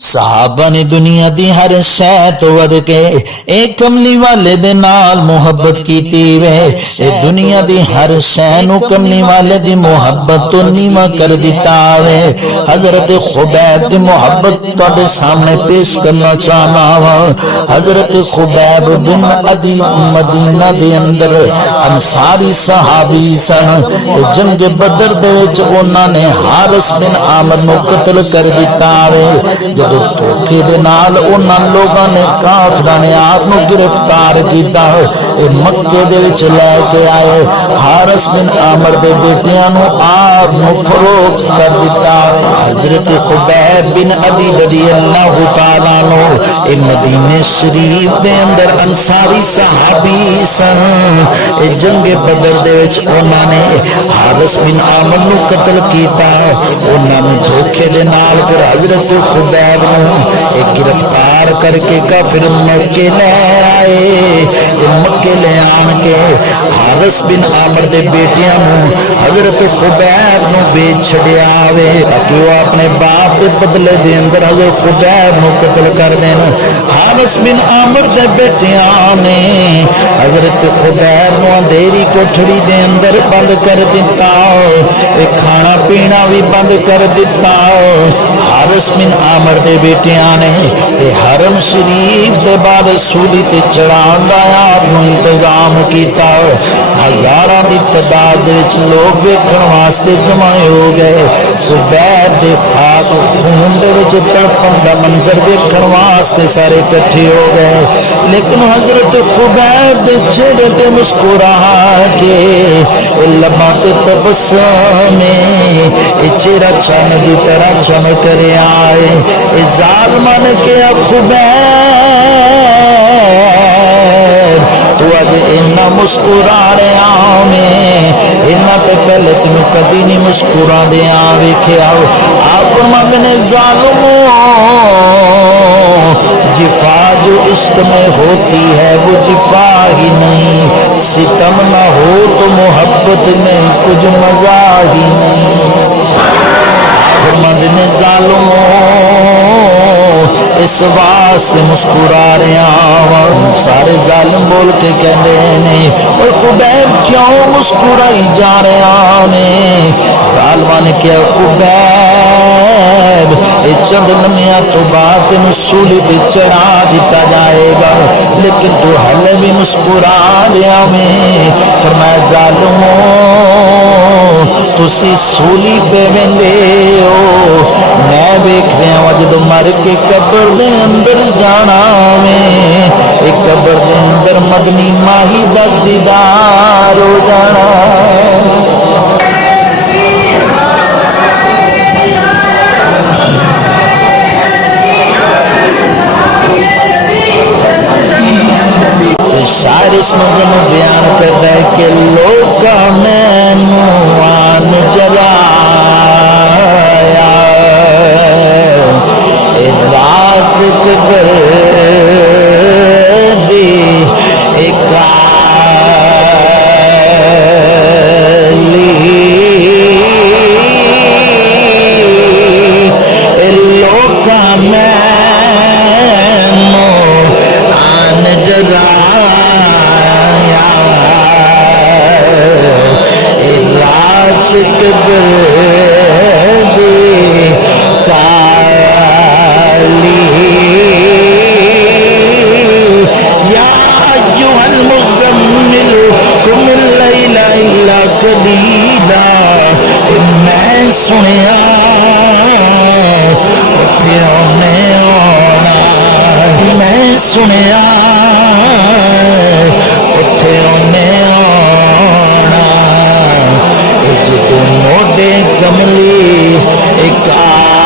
صحابہ نے دنیا دی ہر شے تو ود کے ایک کملی والے دے نال محبت کیتی وے، اے دنیا دی ہر شے نو کملی والے دی محبت تو نیواں کر دیتا وے۔ حضرت خبیب دی محبت تواڈے سامنے پیش کرنا چاہنا وا۔ حضرت خبیب بن عدی مدینہ دے اندر انصاری صحابی سن، جنگ بدر دے وچ انہاں نے حارث بن عامر نو قتل کر دیتا وے۔ دھوکے دے نال انہاں لوگاں نے کافراں نے آپ نو گرفتار کیتا، اے مکے دے وچ لے کے آئے، حارث بن عامر دے بیٹیاں نو آپ نو فروخت کر دیتا۔ حضرت خبیب بن عدی رضی اللہ تعالیٰ عنہ اے مدینے شریف دے اندر انصاری صحابی سن، اے جنگ بدر دے وچ انہاں نے حارث بن عامر نو قتل کیتا، انہاں نو دھوکے دے نال پھر حضرت خبیب گرفتار کر کے کافر مکے لے آئے۔ مکے لے آن کے حارث بن عامر دے بیٹیاں نو حضرت خبیب نو بیچ چھڑیا وے تاکہ وہ اپنے باپ دے بدلے دے اندر حضرت خبیب نو قتل کر دین۔ حارث بن عامر دے بیٹیاں نے حضرت خبیب نو اندھیری کوٹھڑی دے اندر بند کر دیتا، کھانا پینا بھی بند کر دیتا۔ حارث بن عامر دے بیٹیاں نے حرم شریف دے بعد سولی تے چڑھان دا آپ نو انتظام کیتا، ہزاراں دی تعداد وچ لوگ ویکھن واسطے جمع ہو گئے۔ خبیب دے خاک خون دے وچ تڑپن دا منظر ویکھن واسطے سارے اکٹھے ہو گئے، لیکن حضرت خبیب دے چہرے تے مسکراہٹ کے لباں تے تبسم چہرہ چاند دی طرح چمک کر آئے۔ ظالمہ نے کیا خبیب تو اج اینا مسکرا رہا میں، اینا تے پہلے تینوں کدی نہیں مسکرا دیا ویکھیا۔ آپ مانگنے ظالموں، جفا جو عشق میں ہوتی ہے وہ جفا ہی نہیں، ستم نہ ہو تو محبت میں کچھ مزہ ہی نہیں۔ فرماندے ظالموں اس واسطے مسکرا رہا ہوں۔ سارے ظالم بول کے کہندے نہیں اور خبیب کیوں مسکرائی جا رہا میں؟ ظالماں نے کیا خبیب اے چند لمحیاں تو بعد تینوں سولی تے چڑھا دیتا جائے گا، لیکن تو ہلے بھی مسکرا رہا میں۔ فرمایا ظالموں تسی سولی پہ ویندے ہو، میں ویکھ رہا ہوں جدوں مر کے قبر دے اندر جانا میں، ایک قبر دے اندر مدنی ماہی دا دیدار ہو جانا۔ شاعر اس منظر میں بیان کرتا ہے کہ لوکا مینو آن جلایا، رات قبر دی اکالی، لوکا مینو آن جلایا، رات قبر دی کالی، یا ایھا المزمل قم اللیل الا قلیلا۔ میں سنیا پھر میں آنا، میں سنیا اتھے اونے آنا، جدو موڈے کملی اکالی۔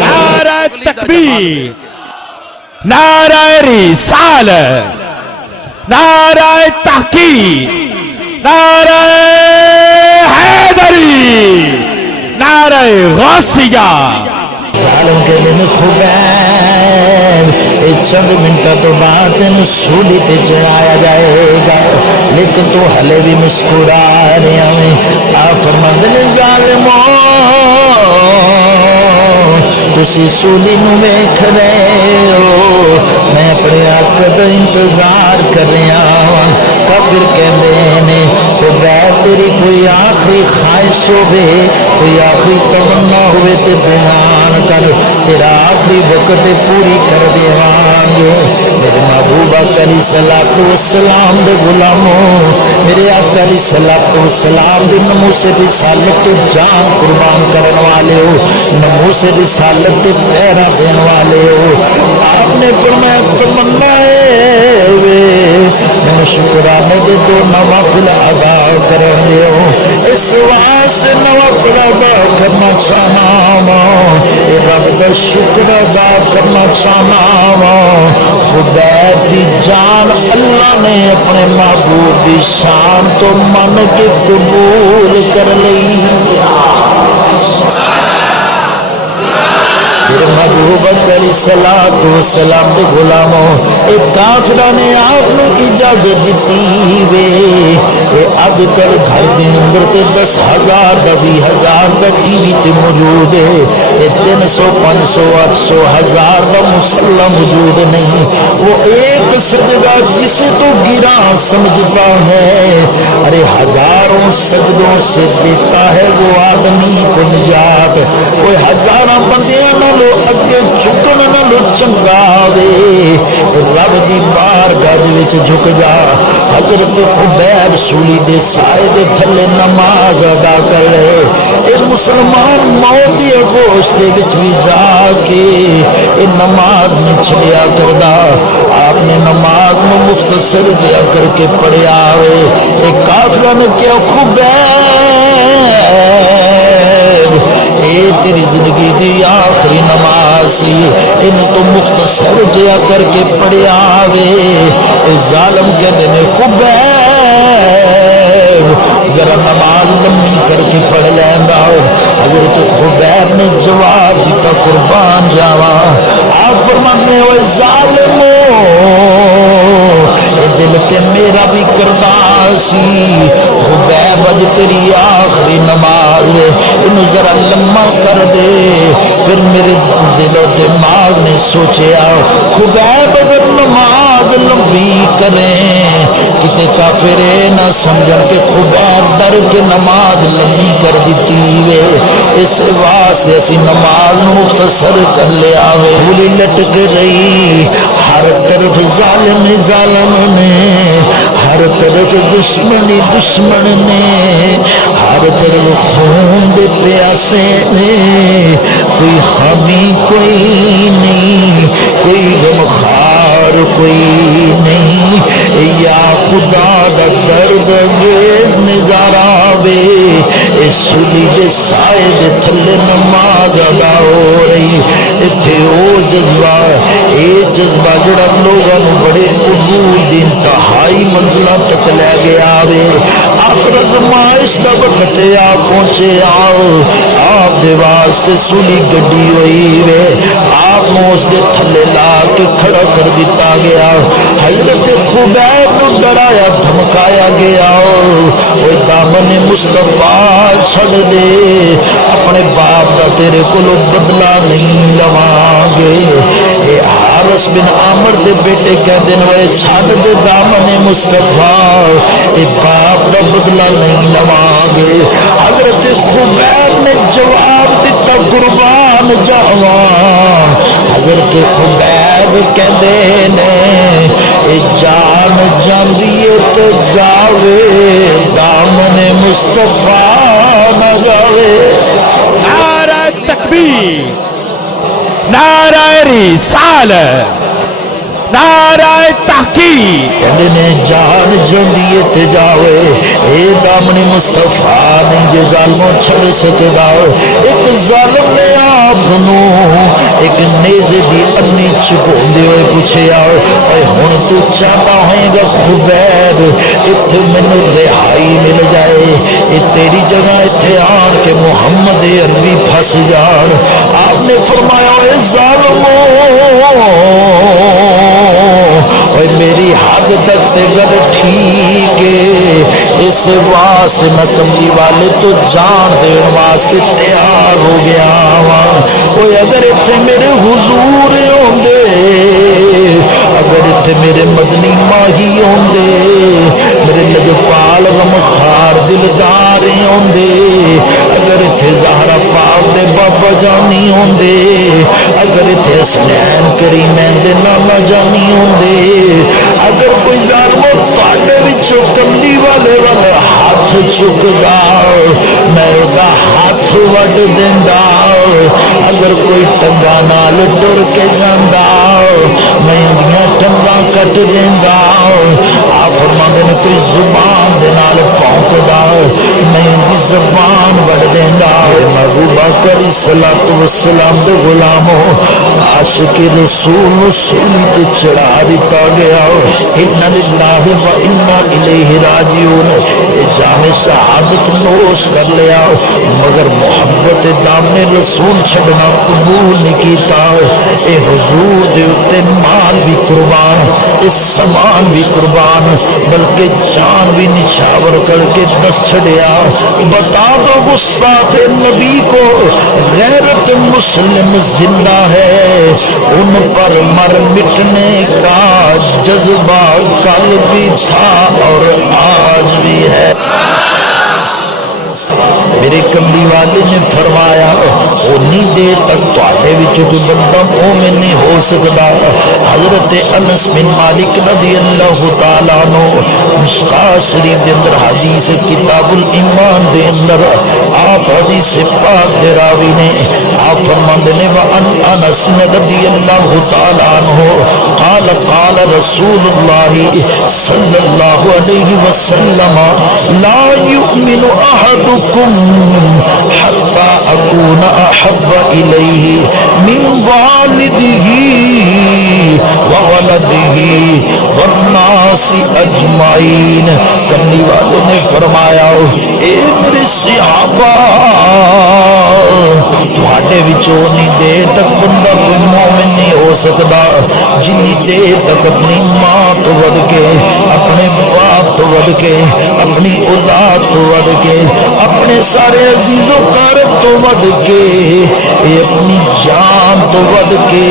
نعرہ تکبیر، نعرہ رسالت، نعرہ تحقیق، نعرہ حیدری، نعرہ غوثیہ۔ ظالم کے دن خبیب چند منٹوں تو بعد تینوں سولی تے چڑھایا جائے گا، لیکن تو ہلے بھی مسکرا رہا ہے. آپ فرماندے نے ظالمو تسی سولی نو ویکھ رہے ہو, میں اپنے آقا دا انتظار کر رہا ہوں. کافر کہندے نے خدا تیری کوئی آخری خواہش ہوے, کوئی آخری تمنا ہوے تے بیان کر, تیرا آخری وقت پوری کر دیواں گے. میرے محبوب آقا علیہ الصلوۃ والسلام دے غلاموں, میرے آقا علیہ الصلوۃ والسلام دے ناموس رسالت تو جان قربان کرنے والے ہو, ناموس رسالت تے پہرا دینے والے ہو. آپ نے فرمایا تمنا ہے میں شکرانے دے دو نوافل ادا کر دے ہو, اس واسطے نوافل ادا کرنا چاہنا وا, رب دا شکر ادا کرنا چاہنا وا. خدا دی جان اللہ نے اپنے محبوب دی شان تو من کے قبول کر لئی. محبوب علیہ الصلوۃ والسلام دے غلاموں, ایک کافرہ نے آپ کو اجازت دیتی وے, اج کل گھر دے اندر تے 10,000 20,000 دا ٹی وی تے موجود ہے, 300 500 800 1000 دا مصلی موجود نہیں. وہ ایک سجدہ جسے تو گرا سمجھتا ہے, ارے ہزاروں سجدوں سے دیتا ہے وہ آدمی کو نجات. وہ ہزاراں بندیاں نالوں اگے جھکن نالوں چنگا وے, رب دی بارگاہ دے وچ جھک جا. حضرت خبیب سولی دے سائے دے تھلے نماز ادا کر رہے, اے مسلمان موت دی آغوش دے وچ بھی جا کے اے نماز نہیں چھڑیا کردا. آپ نے نماز نو مختصر دیا کر کے پڑھیا ہوئے. ایک کافرہ نے کیا خبیب اے تیری زندگی دی آخری نماز سی, ان تو مختصر جیا کر کے پڑھیا وے. اے ظالم کہتے نے خبیب ذرا نماز لمبی کر کے پڑھ لیندا. حضرت خبیب نے جواب دیتا قربان جاواں. آپ فرماتے ہوئے ظالمو اے دل تے میرا بھی کردا سی, خبیب اج تیری آخری نماز وے, انو ذرا لمبا کر دے. پھر میرے دل و دماغ نے سوچیا خبیب اگر نماز لمبی کریں کتے کافر نہ سمجھن کہ خبیب ڈر کے نماز لمبی کر دیتی وے, اس واسطے اسی نماز مختصر کر لیا وے. گولی لٹک رہی ہر طرف ظالم ظالم نے, ہر طرف دشمنی دشمن نے, ہر طرف خون دے پیاسے نے, کوئی حامی کوئی نہیں, کوئی غمخوار کوئی نہیں. یا خدا دا درد انگیز نظارہ وے, اس سولی دے سائے دے تھلے نماز ادا ہو رہی. اتھے او جذبہ, اے جذبہ جڑا لوگاں نو بڑے قبول دی انتہائی منزلہ تک لے گیا وے. آخر زمائش کا وقت آ پہنچے آؤ, آپ دے واسطے سولی گڈی ہوئی وے. آپ نو اس دے تھلے لا کے کھڑا کر دیتا گیا. حضرت خبیب نو ڈرایا دھمکایا گیا, وہ دامن مصطفیٰ چھڑ دے, اپنے باپ دا تیرے کولو بدلہ نہیں لواں گے. اے حارث بن عامر دے بیٹے کہندے نے چھڑ دے دامن مصطفیٰ, اے باپ دا بدلہ نہیں لواں گے. حضرت خبیب نے جواب دیتا قربان جاواں. حضرت خبیب کہندے نے اے جان جاندیے تو جاوے, دامن مصطفیٰ نہ جاوے. نعرہ تکبیر, نعرہ رسالت, نعرہ تحقیق. کہندے نے جان جاندیے تے جاوے, اے دامن مصطفیٰ نہیں جے ظالموں چھڑ سکے گا. ایک ظالم نے آپ نو ایک نیزے دی انی چکوندے ہوئے پوچھے آؤ, اے ہن تو چاہتا ہے گا خبیب اتھے مینوں رہائی مل جائے, اے تیری جگہ اتھے آن کے محمد عربی پھنس جان. آپ نے فرمایا اے ظالموں, اے میری حد حد تک تے گل ٹھیک ہے، اس واسطے میں کملی والے تو جان دین واسطے تیار ہو گیا ہاں۔ اوے اگر اتنے میرے حضور ہوندے، اگر اتنے میرے مدنی ماہی ہوندے، میرے لجپال غمخوار دلدار ہوندے، اگر اتنے زہرا پاک دے بابا جانی ہوندے، اگر اتنے حسنین کریمین دے نانا جانی ہوندے، اگر کوئی ظالمو تواڈے وچوں کملی والے والا ہاتھ چکدا میں اس دا ہاتھ وڈ دیندا، اگر کوئی ٹنگا نال ٹر کے جاندا میں اندیاں ٹنگاں کٹ دیندا، آپ فرماندے نے کوئی زبان دے نال پھونکدا میں اندی زبان وڈ دیندا۔ محبوبہ کری صلاۃ والسلام دے غلامو، عاشق رسول سولی تے چڑھا دیتا گیا، انا للہ و انا الیہ راجعون، جام شہادت نوش کر لیا مگر محبت دامن رسول چھڑنا قبول نہیں کیتا۔ اے حضور دے اتے مال بھی قربان، اے سامان بھی قربان، بلکہ جان بھی نچھاور کر کے دس چھڑیا۔ بتا دو گستاخ نبی کو غیرت مسلم زندہ ہے، ان پر مر مٹنے کا جذبہ کل بھی تھا اور آج بھی ہے۔ میرے کملی والے نے فرمایا اونی دیر تک تواڈے وچ کوئی بندہ مومن نہیں ہو سکتا۔ حضرت انس بن مالک رضی اللہ تعالی عنہ مشکاۃ شریف دے اندر حدیث کتاب الایمان دے اندر آپ حدیث پاک دے راوی نے آپ فرماندے نے وان انس رضی اللہ تعالی عنہ قال قال رسول اللہ صلی اللہ علیہ وسلم لا یؤمن احدکم حتی اکون احب الیہ من والدہ وولدہ والناس اجمعین۔ کملی والے نے فرمایا اے میرے صحابہ تواڈے وچوں انی دیر تک بندہ کوئی مومن نہیں ہو سکتا جنی دیر تک اپنی ماں تو ود کے، اپنے باپ تو ود کے، اپنی اولاد تو ود کے، اپنے سارے عزیز و قارب تو ود کے، اپنی جان تو ود کے،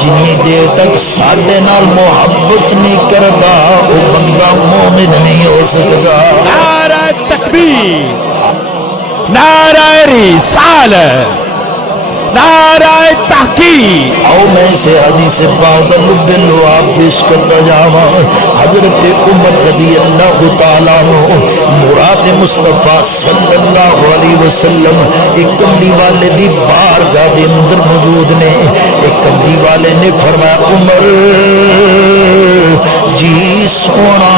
جنی دیر تک ساڈے نال محبت نہیں کردا وہ بندہ مومن نہیں ہو سکتا۔ نعرہ تکبیر، نعرہ رسالت، نعرہ تحقیق۔ آؤ میں سے حدیث پاک لب لعاب پیش کرتا جاواں۔ حضرت عمر رضی اللہ تعالیٰ عنہ مراد مصطفیٰ صلی اللہ علیہ وسلم ایک کملی والے دی بارگاہ دے اندر موجود نے۔ ایک کملی والے نے فرمایا عمر جی سونا،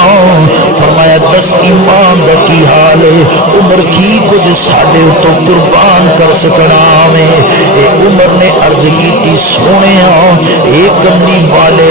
فرمایا دس ایمان دا کی حال ہے، عمر کی کچھ ساڈے تو قربان کر سکنا میں۔ عمر نے عرض کی سونیا اے کملی والے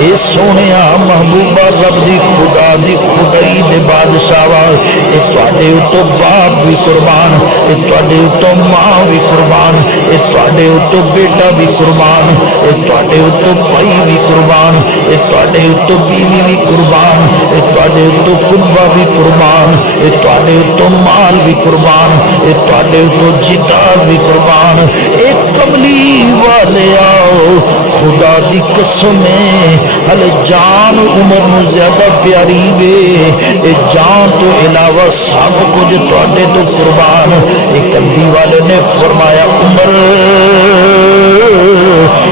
اے سونیا محبوبہ رب دی خدا دی خدائی دے بادشاہ اے تواڈے تو باپ بھی قربان، اے تواڈے تو ماں بھی قربان، اے تواڈے تو بیٹا بھی قربان، اے تواڈے تو بھائی بھی قربان، اے تواڈے تو بیوی بھی قربان، اے تواڈے تو کنبہ بھی قربان، اے تواڈے تو مال بھی قربان، اے تواڈے تو جدار بھی قربان۔ ایک کملی والے آؤ خدا دی قسم ہل جان عمر نو زیادہ پیاری وے، اے جان تو علاوہ سب کچھ تواڈے تو قربان۔ ایک کملی والے نے فرمایا عمر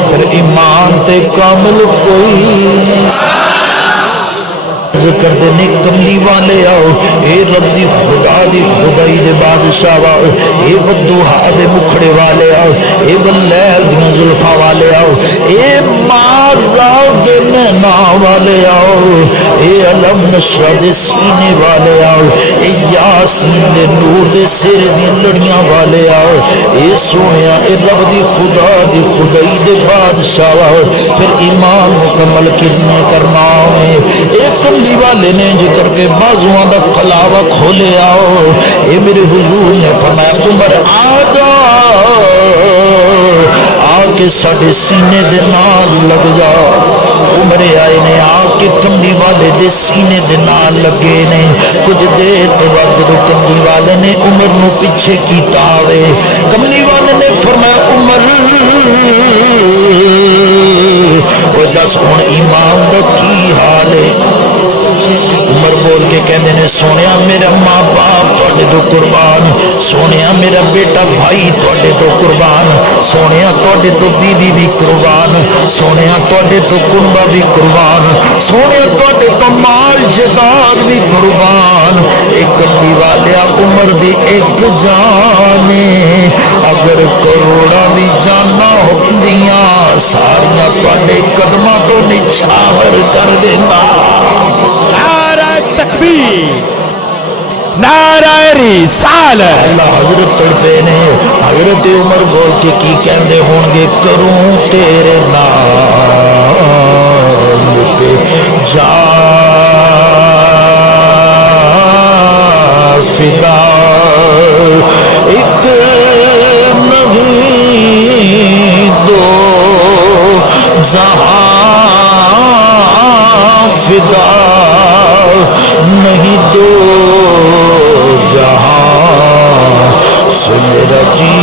پھر ایمان تے کامل کوئی ذکر دینے کملی والے آؤ اے رب دی خدا دی خدائی دے بادشاہ آؤ، اے ودوہا دے مکھڑے والے آؤ، اے واللیل دیاں زلفاں والے آؤ، اے مارزاؤ دے نینا والے آؤ، اے علم نشرہ دے سینے والے آؤ، اے یاسین دے نور دے سر دی لڑیاں والے آؤ، اے سونیا اے رب دی خدا دی خدائی دے بادشاہ آؤ۔ پھر ایمان مکمل کرنا ہے۔ اے کملی والے نے ذکر کے بازوਆਂ دا کلاوا کھولے آؤ، اے میرے حضور نے فرمایا عمر آ کے ساڈے سینے دے نال لگ جا. عمر آئے نے آ کے کملی والے دے سینے دے نال لگے نے. کچھ دیر تو بعد جدو کملی والے نے عمر نو پیچھے کیتا وے, کملی والے نے فرمایا عمر وہ دس ہن ایمان دا کی حال ہے. عمر بول کے کہندے نے سونیا میرا ماں باپ تواڈے تو قربان, سونیا میرا بیٹا بھائی تواڈے تو قربان, سونیا تواڈے تو بیوی بھی قربان, سونیا تواڈے تو کنبا بھی قربان, سونیا تواڈے تو مال جداد بھی قربان. ایک کملی والیا عمر دی ایک جان اگر کروڑا بھی جانا ہوندیاں ساریاں تواڈے قدماں تو نچھاور کر دینا. نعرہ تکبیر, نعرہ رسالت. اللہ حضرت تڑپے نے. حضرت عمر بول کے کی کہندے ہون گے کروں تیرے نام پہ جا فدا, ایک نہیں دو جہاں فدا, نہیں دو جہاں سے میرا جی